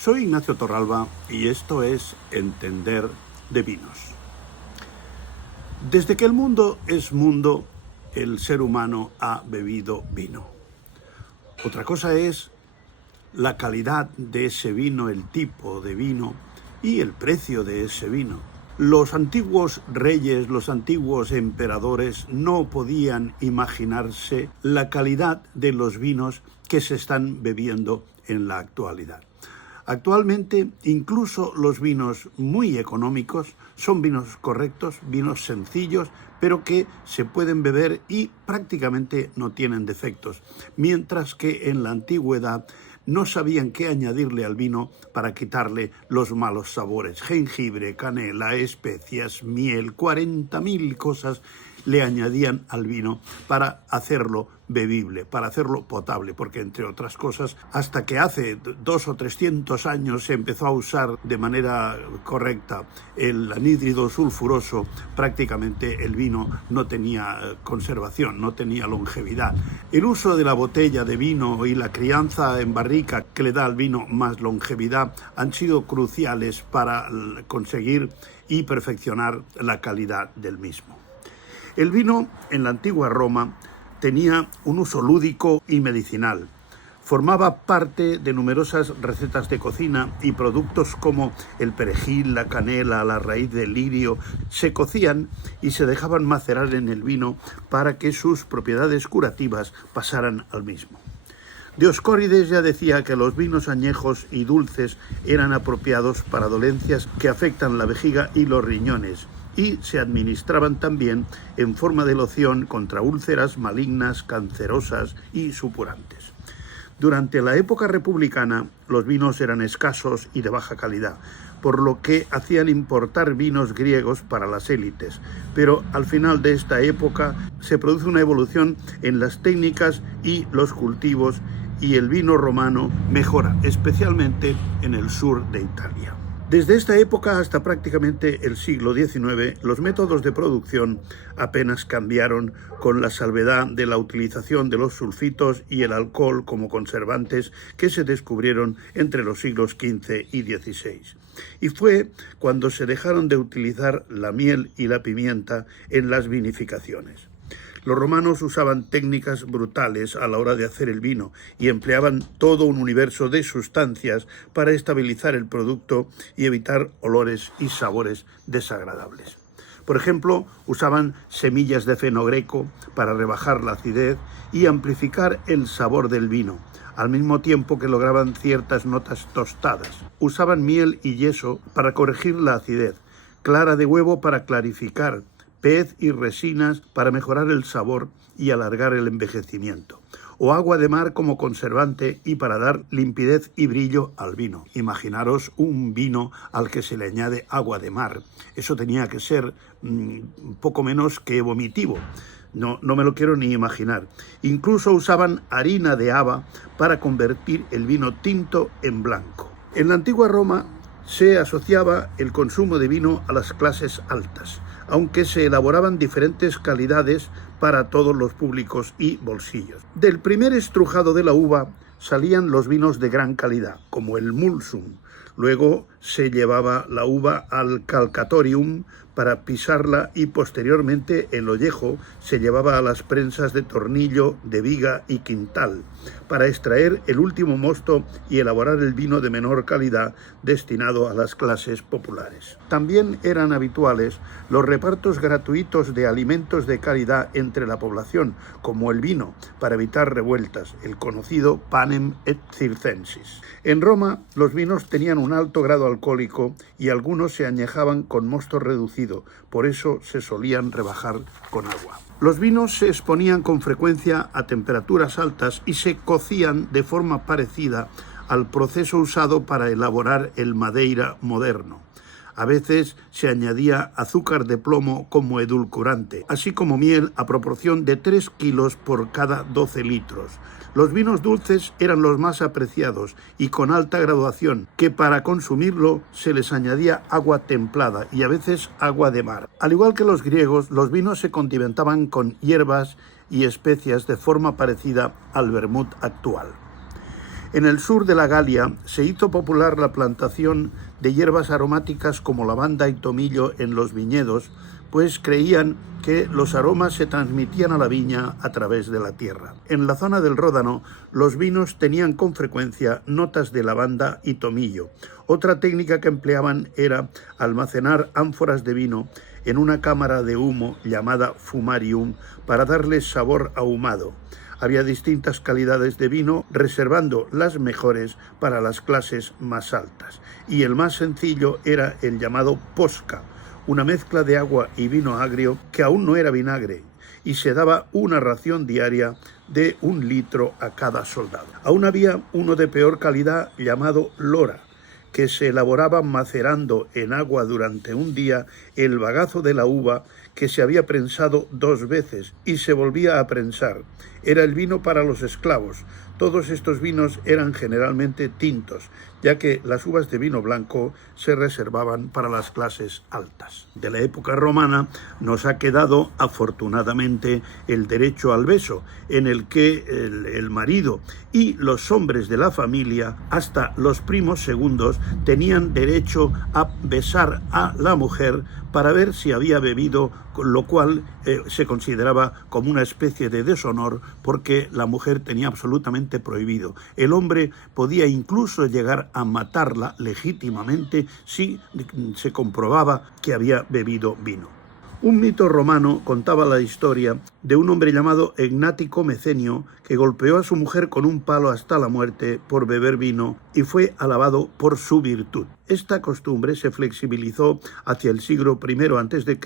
Soy Ignacio Torralba y esto es Entender de Vinos. Desde que el mundo es mundo, el ser humano ha bebido vino. Otra cosa es la calidad de ese vino, el tipo de vino y el precio de ese vino. Los antiguos reyes, los antiguos emperadores no podían imaginarse la calidad de los vinos que se están bebiendo en la actualidad. Actualmente, incluso los vinos muy económicos son vinos correctos, vinos sencillos, pero que se pueden beber y prácticamente no tienen defectos, mientras que en la antigüedad no sabían qué añadirle al vino para quitarle los malos sabores. Jengibre, canela, especias, miel, 40.000 cosas le añadían al vino para hacerlo bebible, para hacerlo potable, porque entre otras cosas, hasta que hace 200 o 300 años se empezó a usar de manera correcta el anhídrido sulfuroso, prácticamente el vino no tenía conservación, no tenía longevidad. El uso de la botella de vino y la crianza en barrica que le da al vino más longevidad han sido cruciales para conseguir y perfeccionar la calidad del mismo. El vino en la antigua Roma tenía un uso lúdico y medicinal. Formaba parte de numerosas recetas de cocina y productos como el perejil, la canela, la raíz del lirio se cocían y se dejaban macerar en el vino para que sus propiedades curativas pasaran al mismo. Dioscórides ya decía que los vinos añejos y dulces eran apropiados para dolencias que afectan la vejiga y los riñones, y se administraban también en forma de loción contra úlceras malignas, cancerosas y supurantes. Durante la época republicana, los vinos eran escasos y de baja calidad, por lo que hacían importar vinos griegos para las élites. Pero al final de esta época se produce una evolución en las técnicas y los cultivos, y el vino romano mejora, especialmente en el sur de Italia. Desde esta época hasta prácticamente el siglo XIX, los métodos de producción apenas cambiaron, con la salvedad de la utilización de los sulfitos y el alcohol como conservantes que se descubrieron entre los siglos XV y XVI. Y fue cuando se dejaron de utilizar la miel y la pimienta en las vinificaciones. Los romanos usaban técnicas brutales a la hora de hacer el vino y empleaban todo un universo de sustancias para estabilizar el producto y evitar olores y sabores desagradables. Por ejemplo, usaban semillas de fenogreco para rebajar la acidez y amplificar el sabor del vino, al mismo tiempo que lograban ciertas notas tostadas. Usaban miel y yeso para corregir la acidez, clara de huevo para clarificar, pez y resinas para mejorar el sabor y alargar el envejecimiento, o agua de mar como conservante y para dar limpidez y brillo al vino. Imaginaros un vino al que se le añade agua de mar. Eso tenía que ser poco menos que vomitivo. No me lo quiero ni imaginar. Incluso usaban harina de haba para convertir el vino tinto en blanco. En la antigua Roma se asociaba el consumo de vino a las clases altas, aunque se elaboraban diferentes calidades para todos los públicos y bolsillos. Del primer estrujado de la uva salían los vinos de gran calidad, como el Mulsum. Luego se llevaba la uva al calcatorium para pisarla y posteriormente el ollejo se llevaba a las prensas de Tornillo, de Viga y Quintal para extraer el último mosto y elaborar el vino de menor calidad destinado a las clases populares. También eran habituales los repartos gratuitos de alimentos de calidad entre la población, como el vino, para evitar revueltas, el conocido panem et circensis. En Roma, los vinos tenían un alto grado alcohólico y algunos se añejaban con mosto reducido, por eso se solían rebajar con agua. Los vinos se exponían con frecuencia a temperaturas altas y se cocían de forma parecida al proceso usado para elaborar el Madeira moderno. A veces se añadía azúcar de plomo como edulcorante, así como miel a proporción de 3 kilos por cada 12 litros. Los vinos dulces eran los más apreciados y con alta graduación, que para consumirlo se les añadía agua templada y a veces agua de mar. Al igual que los griegos, los vinos se condimentaban con hierbas y especias de forma parecida al vermut actual. En el sur de la Galia se hizo popular la plantación de hierbas aromáticas como lavanda y tomillo en los viñedos, pues creían que los aromas se transmitían a la viña a través de la tierra. En la zona del Ródano, los vinos tenían con frecuencia notas de lavanda y tomillo. Otra técnica que empleaban era almacenar ánforas de vino en una cámara de humo llamada fumarium para darles sabor ahumado. Había distintas calidades de vino, reservando las mejores para las clases más altas. Y el más sencillo era el llamado posca, una mezcla de agua y vino agrio que aún no era vinagre, y se daba una ración diaria de 1 litro a cada soldado. Aún había uno de peor calidad llamado lora, que se elaboraba macerando en agua durante un día el bagazo de la uva que se había prensado 2 veces y se volvía a prensar. Era el vino para los esclavos. Todos estos vinos eran generalmente tintos, ya que las uvas de vino blanco se reservaban para las clases altas. De la época romana nos ha quedado, afortunadamente, el derecho al beso, en el que el marido y los hombres de la familia, hasta los primos segundos, tenían derecho a besar a la mujer para ver si había bebido, lo cual se consideraba como una especie de deshonor, porque la mujer tenía absolutamente prohibido. El hombre podía incluso llegar a matarla legítimamente si se comprobaba que había bebido vino. Un mito romano contaba la historia de un hombre llamado Egnático Mecenio que golpeó a su mujer con un palo hasta la muerte por beber vino y fue alabado por su virtud. Esta costumbre se flexibilizó hacia el siglo I a.C.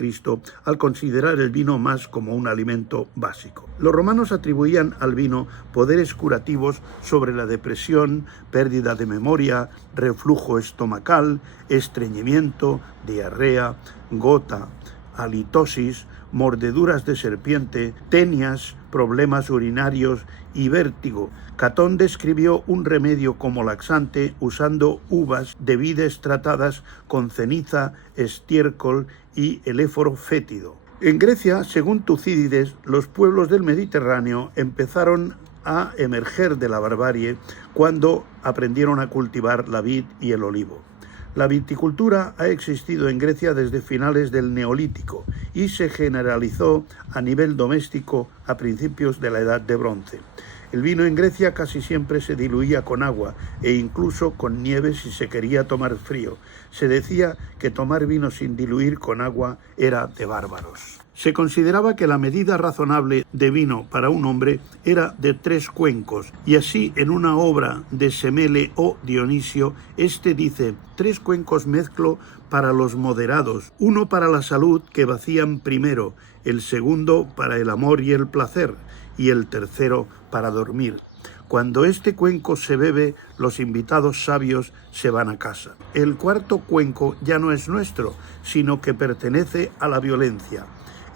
al considerar el vino más como un alimento básico. Los romanos atribuían al vino poderes curativos sobre la depresión, pérdida de memoria, reflujo estomacal, estreñimiento, diarrea, gota, halitosis, mordeduras de serpiente, tenias, problemas urinarios y vértigo. Catón describió un remedio como laxante usando uvas de vides tratadas con ceniza, estiércol y eléforo fétido. En Grecia, según Tucídides, los pueblos del Mediterráneo empezaron a emerger de la barbarie cuando aprendieron a cultivar la vid y el olivo. La viticultura ha existido en Grecia desde finales del Neolítico y se generalizó a nivel doméstico a principios de la Edad de Bronce. El vino en Grecia casi siempre se diluía con agua e incluso con nieve si se quería tomar frío. Se decía que tomar vino sin diluir con agua era de bárbaros. Se consideraba que la medida razonable de vino para un hombre era de 3 cuencos, y así en una obra de Semele o Dionisio, este dice: 3 cuencos mezclo para los moderados, 1 para la salud que vacían primero, el segundo para el amor y el placer, y el tercero para dormir. Cuando este cuenco se bebe, los invitados sabios se van a casa. El 4.º cuenco ya no es nuestro, sino que pertenece a la violencia.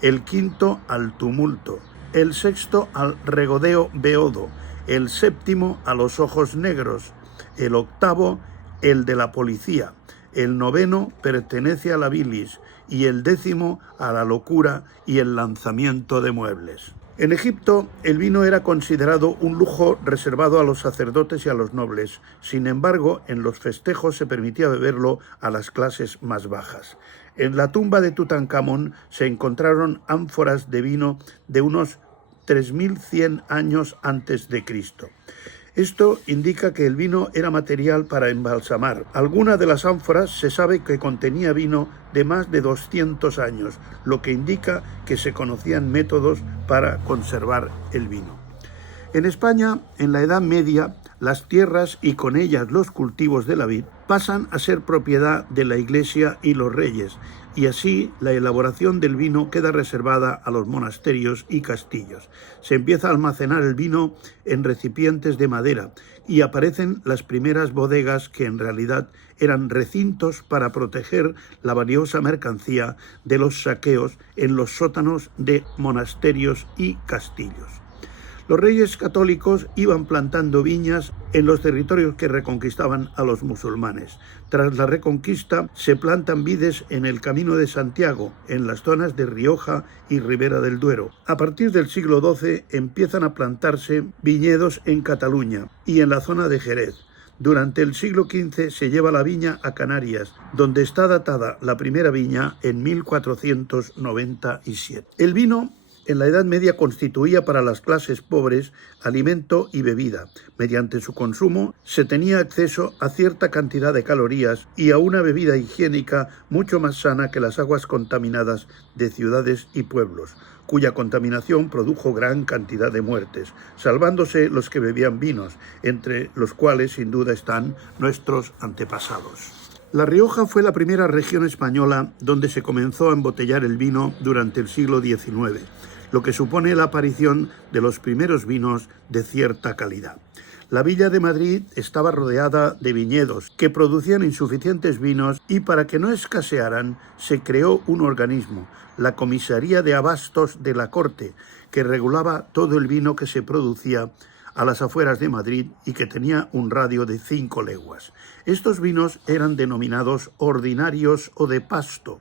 El 5.º al tumulto, el 6.º al regodeo beodo, el 7.º a los ojos negros, el 8.º el de la policía, el 9.º pertenece a la bilis y el 10.º a la locura y el lanzamiento de muebles. En Egipto, el vino era considerado un lujo reservado a los sacerdotes y a los nobles. Sin embargo, en los festejos se permitía beberlo a las clases más bajas. En la tumba de Tutankamón se encontraron ánforas de vino de unos 3.100 años antes de Cristo. Esto indica que el vino era material para embalsamar. Alguna de las ánforas se sabe que contenía vino de más de 200 años, lo que indica que se conocían métodos para conservar el vino. En España, en la Edad Media, las tierras y con ellas los cultivos de la vid pasan a ser propiedad de la Iglesia y los reyes, y así la elaboración del vino queda reservada a los monasterios y castillos. Se empieza a almacenar el vino en recipientes de madera y aparecen las primeras bodegas que en realidad eran recintos para proteger la valiosa mercancía de los saqueos en los sótanos de monasterios y castillos. Los reyes católicos iban plantando viñas en los territorios que reconquistaban a los musulmanes. Tras la reconquista se plantan vides en el Camino de Santiago, en las zonas de Rioja y Ribera del Duero. A partir del siglo XII empiezan a plantarse viñedos en Cataluña y en la zona de Jerez. Durante el siglo XV se lleva la viña a Canarias, donde está datada la primera viña en 1497. El vino en la Edad Media constituía para las clases pobres alimento y bebida. Mediante su consumo se tenía acceso a cierta cantidad de calorías y a una bebida higiénica mucho más sana que las aguas contaminadas de ciudades y pueblos, cuya contaminación produjo gran cantidad de muertes, salvándose los que bebían vinos, entre los cuales sin duda están nuestros antepasados. La Rioja fue la primera región española donde se comenzó a embotellar el vino durante el siglo XIX, lo que supone la aparición de los primeros vinos de cierta calidad. La villa de Madrid estaba rodeada de viñedos que producían insuficientes vinos y para que no escasearan se creó un organismo, la Comisaría de Abastos de la Corte, que regulaba todo el vino que se producía a las afueras de Madrid y que tenía un radio de 5 leguas. Estos vinos eran denominados ordinarios o de pasto.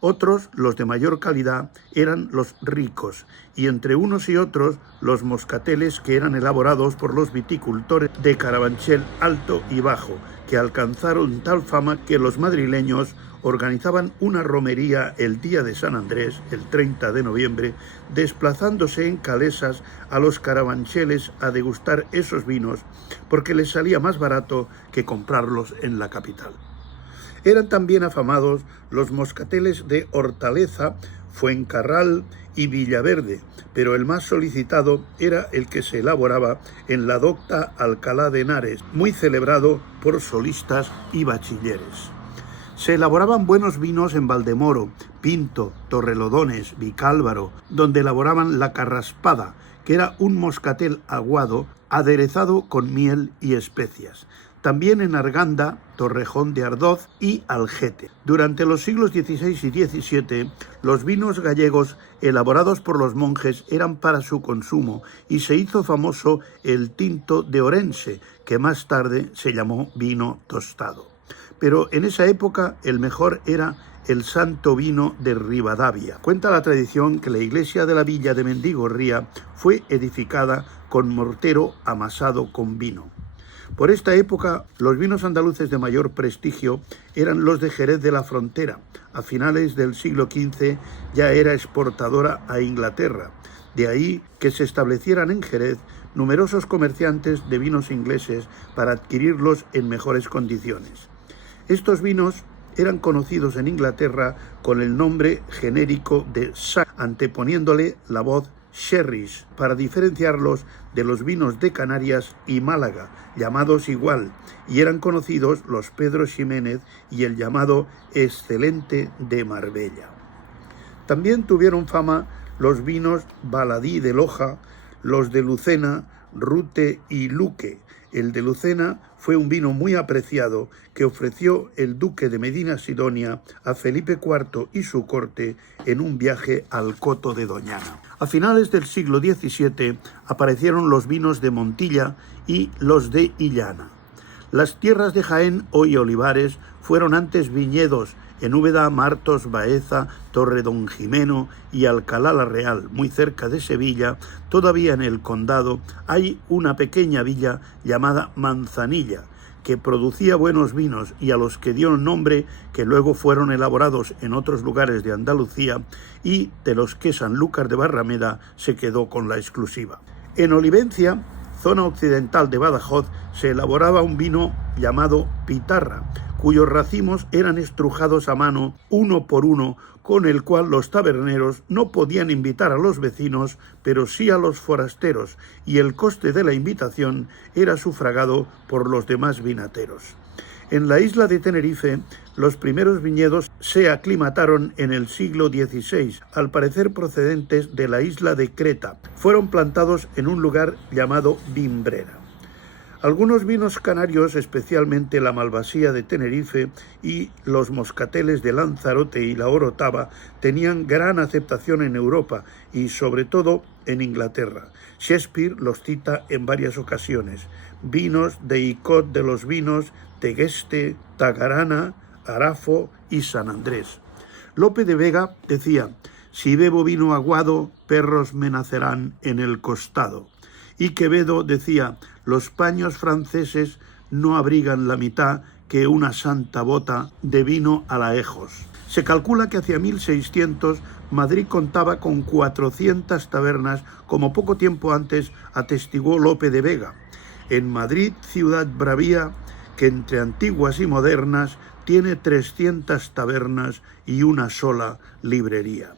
Otros, los de mayor calidad, eran los ricos, y entre unos y otros los moscateles, que eran elaborados por los viticultores de Carabanchel Alto y Bajo, que alcanzaron tal fama que los madrileños organizaban una romería el día de San Andrés, el 30 de noviembre, desplazándose en calesas a los carabancheles a degustar esos vinos, porque les salía más barato que comprarlos en la capital. Eran también afamados los moscateles de Hortaleza, Fuencarral y Villaverde, pero el más solicitado era el que se elaboraba en la docta Alcalá de Henares, muy celebrado por solistas y bachilleres. Se elaboraban buenos vinos en Valdemoro, Pinto, Torrelodones, Vicálvaro, donde elaboraban la carraspada, que era un moscatel aguado aderezado con miel y especias. También en Arganda, Torrejón de Ardoz y Algete. Durante los siglos XVI y XVII, los vinos gallegos elaborados por los monjes eran para su consumo y se hizo famoso el tinto de Orense, que más tarde se llamó vino tostado. Pero en esa época el mejor era el santo vino de Rivadavia. Cuenta la tradición que la iglesia de la villa de Mendigorría fue edificada con mortero amasado con vino. Por esta época, los vinos andaluces de mayor prestigio eran los de Jerez de la Frontera. A finales del siglo XV ya era exportadora a Inglaterra. De ahí que se establecieran en Jerez numerosos comerciantes de vinos ingleses para adquirirlos en mejores condiciones. Estos vinos eran conocidos en Inglaterra con el nombre genérico de Sack, anteponiéndole la voz sherries, para diferenciarlos de los vinos de Canarias y Málaga, llamados igual, y eran conocidos los Pedro Ximénez y el llamado Excelente de Marbella. También tuvieron fama los vinos Baladí de Loja, los de Lucena, Rute y Luque. El de Lucena fue un vino muy apreciado que ofreció el duque de Medina Sidonia a Felipe IV y su corte en un viaje al Coto de Doñana. A finales del siglo XVII aparecieron los vinos de Montilla y los de Illana. Las tierras de Jaén, hoy olivares, fueron antes viñedos en Úbeda, Martos, Baeza, Torre Don Jimeno y Alcalá la Real, muy cerca de Sevilla. Todavía en el condado hay una pequeña villa llamada Manzanilla, que producía buenos vinos y a los que dio el nombre, que luego fueron elaborados en otros lugares de Andalucía y de los que Sanlúcar de Barrameda se quedó con la exclusiva. En Olivencia, zona occidental de Badajoz, se elaboraba un vino llamado pitarra, cuyos racimos eran estrujados a mano uno por uno, con el cual los taberneros no podían invitar a los vecinos, pero sí a los forasteros, y el coste de la invitación era sufragado por los demás vinateros. En la isla de Tenerife, los primeros viñedos se aclimataron en el siglo XVI, al parecer procedentes de la isla de Creta. Fueron plantados en un lugar llamado Vimbrera. Algunos vinos canarios, especialmente la Malvasía de Tenerife y los moscateles de Lanzarote y la Orotava, tenían gran aceptación en Europa y sobre todo en Inglaterra. Shakespeare los cita en varias ocasiones. Vinos de Icod de los Vinos, Tegueste, Tagarana, Arafo y San Andrés. Lope de Vega decía: si bebo vino aguado, perros me nacerán en el costado. Y Quevedo decía: los paños franceses no abrigan la mitad que una santa bota de vino alaejos. Se calcula que hacia 1600 Madrid contaba con 400 tabernas, como poco tiempo antes atestiguó Lope de Vega. En Madrid, ciudad bravía, que entre antiguas y modernas tiene 300 tabernas y una sola librería.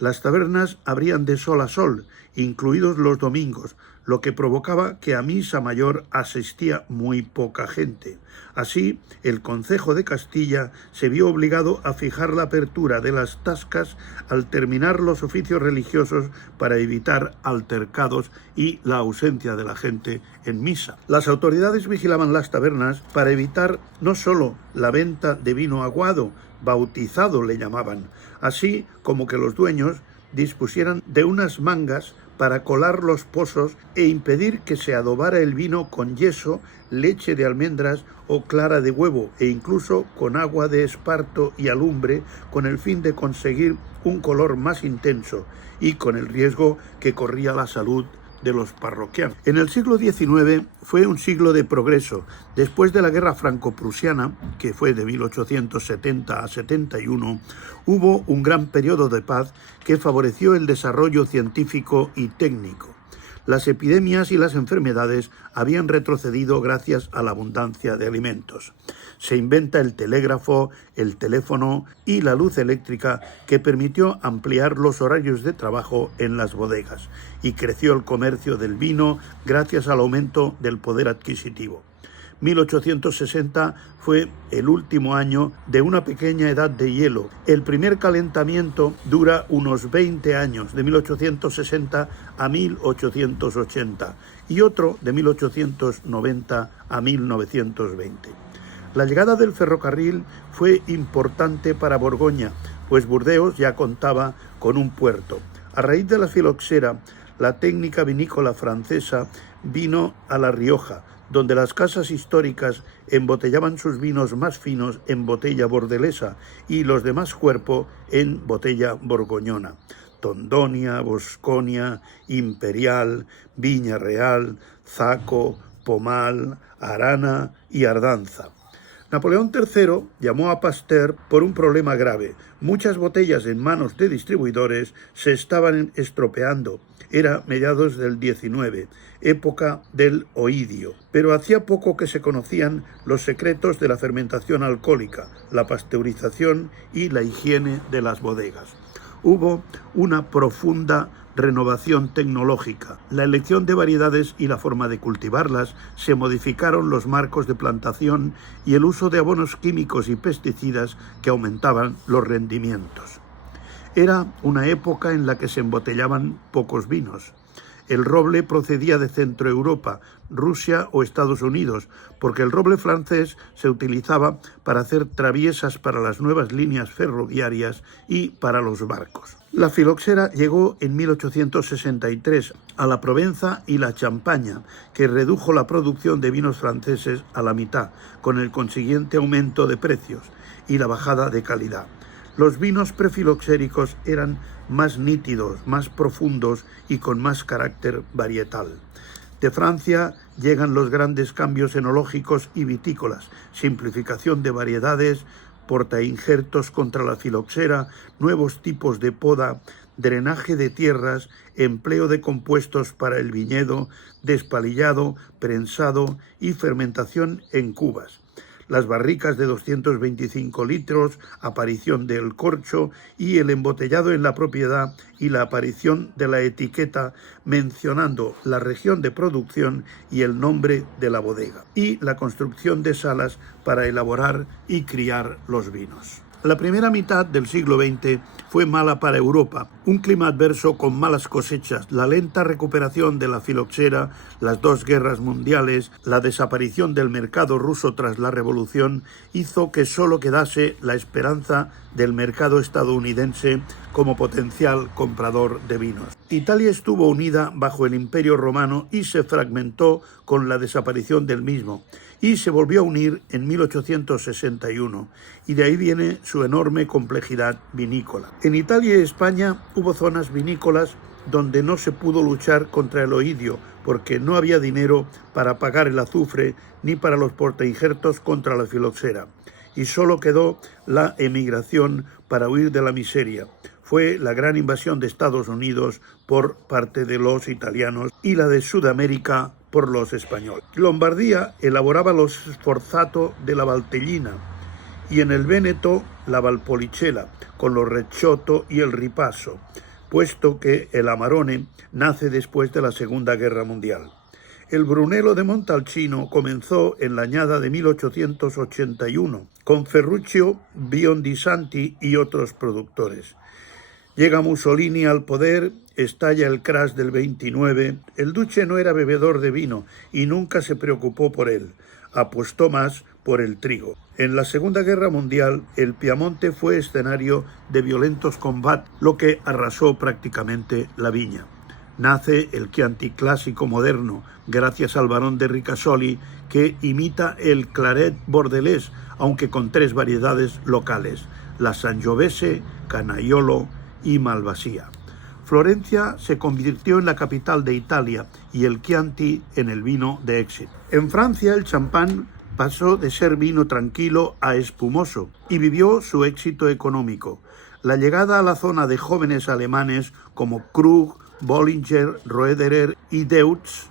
Las tabernas abrían de sol a sol, incluidos los domingos, lo que provocaba que a misa mayor asistía muy poca gente. Así, el Concejo de Castilla se vio obligado a fijar la apertura de las tascas al terminar los oficios religiosos para evitar altercados y la ausencia de la gente en misa. Las autoridades vigilaban las tabernas para evitar no solo la venta de vino aguado, bautizado le llamaban, así como que los dueños dispusieran de unas mangas para colar los pozos e impedir que se adobara el vino con yeso, leche de almendras o clara de huevo, e incluso con agua de esparto y alumbre, con el fin de conseguir un color más intenso y con el riesgo que corría la salud de los parroquianos. En el siglo XIX fue un siglo de progreso. Después de la guerra franco-prusiana, que fue de 1870 a 71, hubo un gran periodo de paz que favoreció el desarrollo científico y técnico. Las epidemias y las enfermedades habían retrocedido gracias a la abundancia de alimentos. Se inventa el telégrafo, el teléfono y la luz eléctrica, que permitió ampliar los horarios de trabajo en las bodegas, y creció el comercio del vino gracias al aumento del poder adquisitivo. 1860 fue el último año de una pequeña edad de hielo. El primer calentamiento dura unos 20 años, de 1860 a 1880, y otro de 1890 a 1920. La llegada del ferrocarril fue importante para Borgoña, pues Burdeos ya contaba con un puerto. A raíz de la filoxera, la técnica vinícola francesa vino a La Rioja, donde las casas históricas embotellaban sus vinos más finos en botella bordelesa y los de más cuerpo en botella borgoñona. Tondonia, Bosconia, Imperial, Viña Real, Zaco, Pomal, Arana y Ardanza. Napoleón III llamó a Pasteur por un problema grave. Muchas botellas en manos de distribuidores se estaban estropeando. Era mediados del XIX, época del oidio. Pero hacía poco que se conocían los secretos de la fermentación alcohólica, la pasteurización y la higiene de las bodegas. Hubo una profunda renovación tecnológica. La elección de variedades y la forma de cultivarlas, se modificaron los marcos de plantación y el uso de abonos químicos y pesticidas que aumentaban los rendimientos. Era una época en la que se embotellaban pocos vinos. El roble procedía de Centro Europa, Rusia o Estados Unidos, porque el roble francés se utilizaba para hacer traviesas para las nuevas líneas ferroviarias y para los barcos. La filoxera llegó en 1863 a la Provenza y la Champaña, que redujo la producción de vinos franceses a la mitad, con el consiguiente aumento de precios y la bajada de calidad. Los vinos prefiloxéricos eran más nítidos, más profundos y con más carácter varietal. De Francia llegan los grandes cambios enológicos y vitícolas, simplificación de variedades, portainjertos contra la filoxera, nuevos tipos de poda, drenaje de tierras, empleo de compuestos para el viñedo, despalillado, prensado y fermentación en cubas. Las barricas de 225 litros, aparición del corcho y el embotellado en la propiedad y la aparición de la etiqueta mencionando la región de producción y el nombre de la bodega, y la construcción de salas para elaborar y criar los vinos. La primera mitad del siglo XX fue mala para Europa. Un clima adverso con malas cosechas, la lenta recuperación de la filoxera, las dos guerras mundiales, la desaparición del mercado ruso tras la revolución, hizo que solo quedase la esperanza del mercado estadounidense como potencial comprador de vinos. Italia estuvo unida bajo el Imperio Romano y se fragmentó con la desaparición del mismo, y se volvió a unir en 1861, y de ahí viene su enorme complejidad vinícola. En Italia y España hubo zonas vinícolas donde no se pudo luchar contra el oidio, porque no había dinero para pagar el azufre ni para los portainjertos contra la filoxera, y solo quedó la emigración para huir de la miseria. Fue la gran invasión de Estados Unidos por parte de los italianos y la de Sudamérica por los españoles. Lombardía elaboraba los sforzato de la Valtellina y en el Véneto la Valpolicella con los Recioto y el Ripasso, puesto que el Amarone nace después de la Segunda Guerra Mundial. El Brunello de Montalcino comenzó en la añada de 1881 con Ferruccio Biondisanti y otros productores. Llega Mussolini al poder, estalla el crash del 29, el duce no era bebedor de vino y nunca se preocupó por él, apostó más por el trigo. En la Segunda Guerra Mundial, el Piamonte fue escenario de violentos combates, lo que arrasó prácticamente la viña. Nace el Chianti clásico moderno, gracias al barón de Ricasoli, que imita el Claret bordelés, aunque con 3 variedades locales, la Sangiovese, Canaiolo y Malvasia. Florencia se convirtió en la capital de Italia y el Chianti en el vino de éxito. En Francia el champán pasó de ser vino tranquilo a espumoso y vivió su éxito económico. La llegada a la zona de jóvenes alemanes como Krug, Bollinger, Roederer y Deutz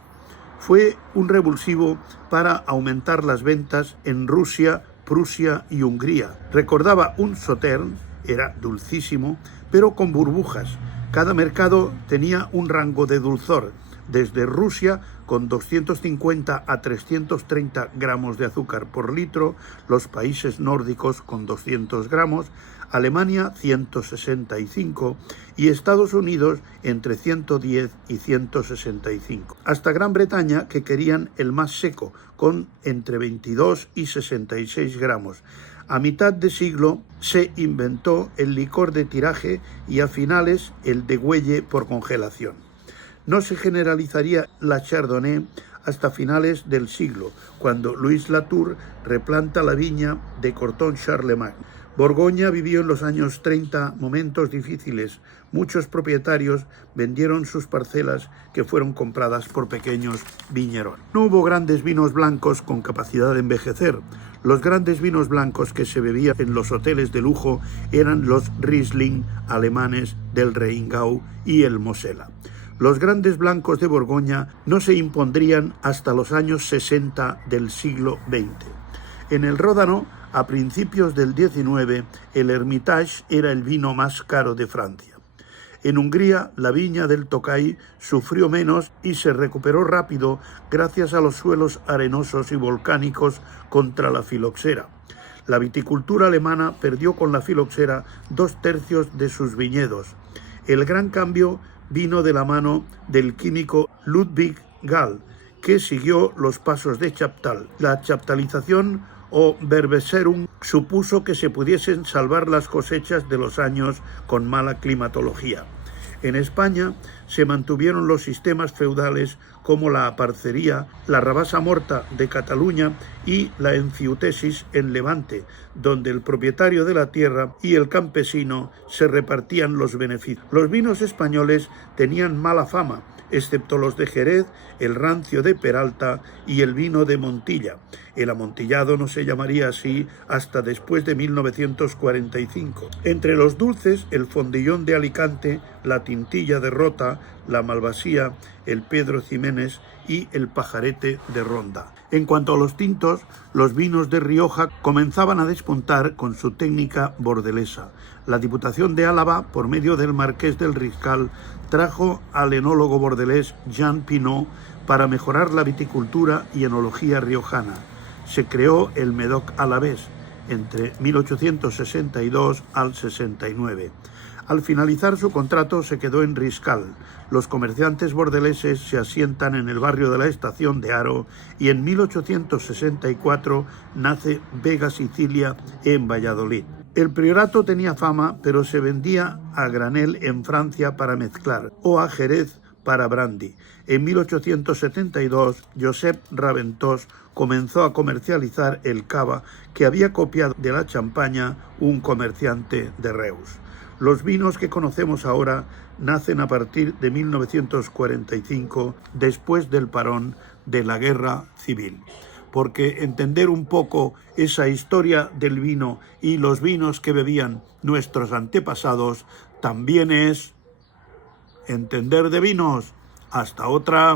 fue un revulsivo para aumentar las ventas en Rusia, Prusia y Hungría. Recordaba un Sautern, era dulcísimo, pero con burbujas. Cada mercado tenía un rango de dulzor, desde Rusia con 250 a 330 gramos de azúcar por litro, los países nórdicos con 200 gramos, Alemania 165 y Estados Unidos entre 110 y 165. Hasta Gran Bretaña, que querían el más seco, con entre 22 y 66 gramos. A mitad de siglo se inventó el licor de tiraje y a finales el degüelle por congelación. No se generalizaría la Chardonnay hasta finales del siglo, cuando Louis Latour replanta la viña de Corton Charlemagne. Borgoña vivió en los años 30 momentos difíciles. Muchos propietarios vendieron sus parcelas que fueron compradas por pequeños viñerones. No hubo grandes vinos blancos con capacidad de envejecer. Los grandes vinos blancos que se bebían en los hoteles de lujo eran los Riesling alemanes del Rheingau y el Mosela. Los grandes blancos de Borgoña no se impondrían hasta los años 60 del siglo XX. En el Ródano, a principios del XIX, el Hermitage era el vino más caro de Francia. En Hungría, la viña del Tokaj sufrió menos y se recuperó rápido gracias a los suelos arenosos y volcánicos contra la filoxera. La viticultura alemana perdió con la filoxera 2/3 de sus viñedos. El gran cambio vino de la mano del químico Ludwig Gall, que siguió los pasos de Chaptal. La chaptalización o Berbeserum supuso que se pudiesen salvar las cosechas de los años con mala climatología. En España se mantuvieron los sistemas feudales como la aparcería, la rabassa morta de Cataluña y la enciutesis en Levante, donde el propietario de la tierra y el campesino se repartían los beneficios. Los vinos españoles tenían mala fama, excepto los de Jerez, el rancio de Peralta y el vino de Montilla. El amontillado no se llamaría así hasta después de 1945. Entre los dulces, el fondillón de Alicante, la tintilla de Rota, la Malvasía, el Pedro Ximénez y el pajarete de Ronda. En cuanto a los tintos, los vinos de Rioja comenzaban a despuntar con su técnica bordelesa. La Diputación de Álava, por medio del Marqués del Riscal, trajo al enólogo bordelés Jean Pinot para mejorar la viticultura y enología riojana. Se creó el Médoc alavés. entre 1862 al 69. Al finalizar su contrato se quedó en Riscal. Los comerciantes bordeleses se asientan en el barrio de la Estación de Haro y en 1864 nace Vega Sicilia en Valladolid. El priorato tenía fama, pero se vendía a granel en Francia para mezclar o a Jerez para brandy. En 1872, Josep Raventós comenzó a comercializar el cava que había copiado de la champaña un comerciante de Reus. Los vinos que conocemos ahora nacen a partir de 1945, después del parón de la Guerra Civil. Porque entender un poco esa historia del vino y los vinos que bebían nuestros antepasados también es entender de vinos. Hasta otra.